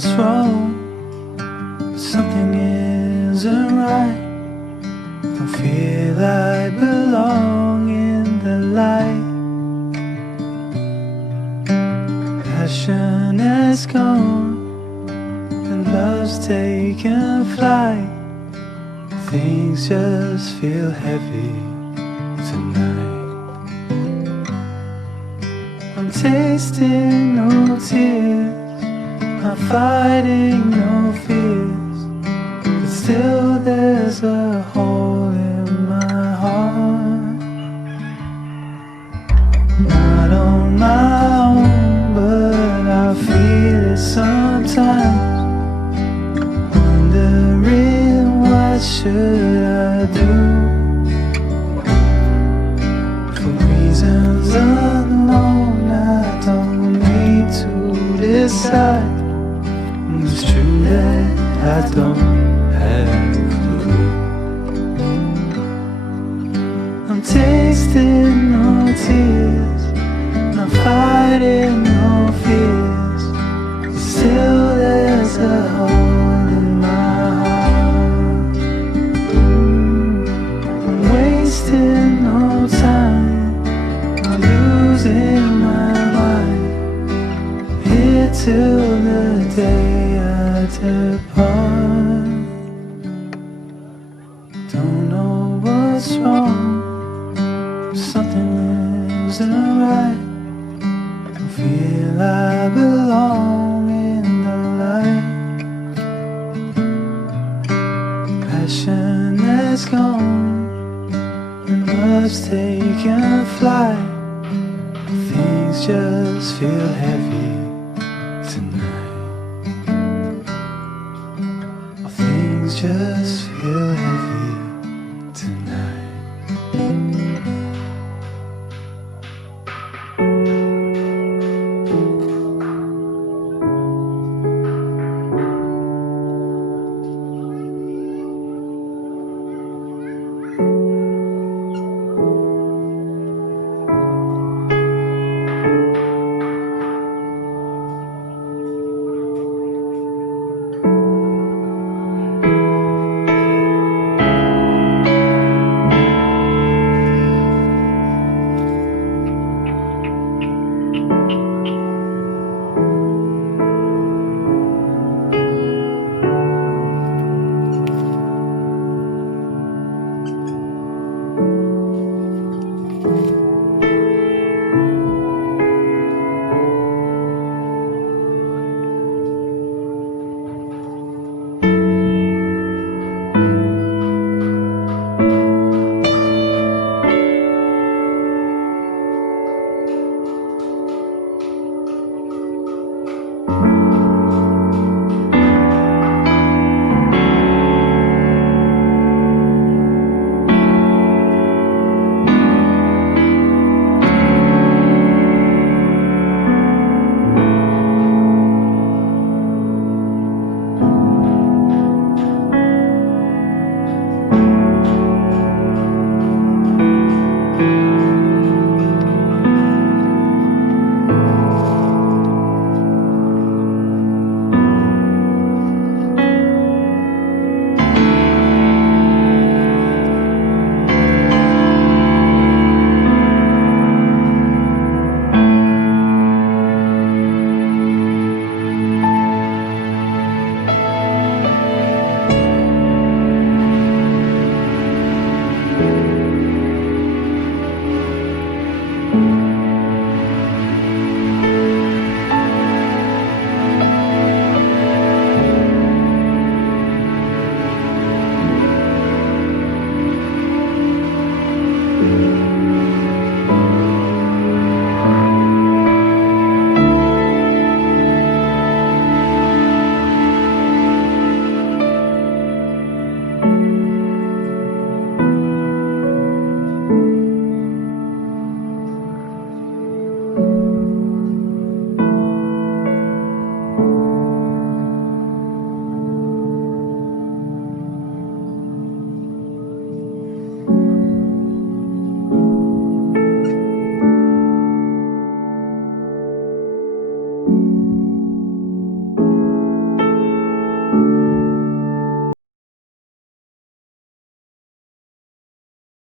what's wrong, but something isn't right. Don't feel I belong in the light. Passion has gone and love's taken flight. Things just feel heavy tonight. I'm tasting no tears, I'm fighting no fears, but still there's a hole in my heart. Not on my own, but I feel it sometimes. Wondering what should I do? For reasons unknown, I don't need to decide. It's true that I don't have a clue. I'm tasting no tears, I'm fighting no fears, but still there's a hole in my heart. I'm wasting no time, I'm losing my mind, here till the day I depart. Don't know what's wrong, something isn't right. Don't feel I belong in the light. Passion has gone and love's taken flight. Things just feel heavy tonight. Things just feel heavy.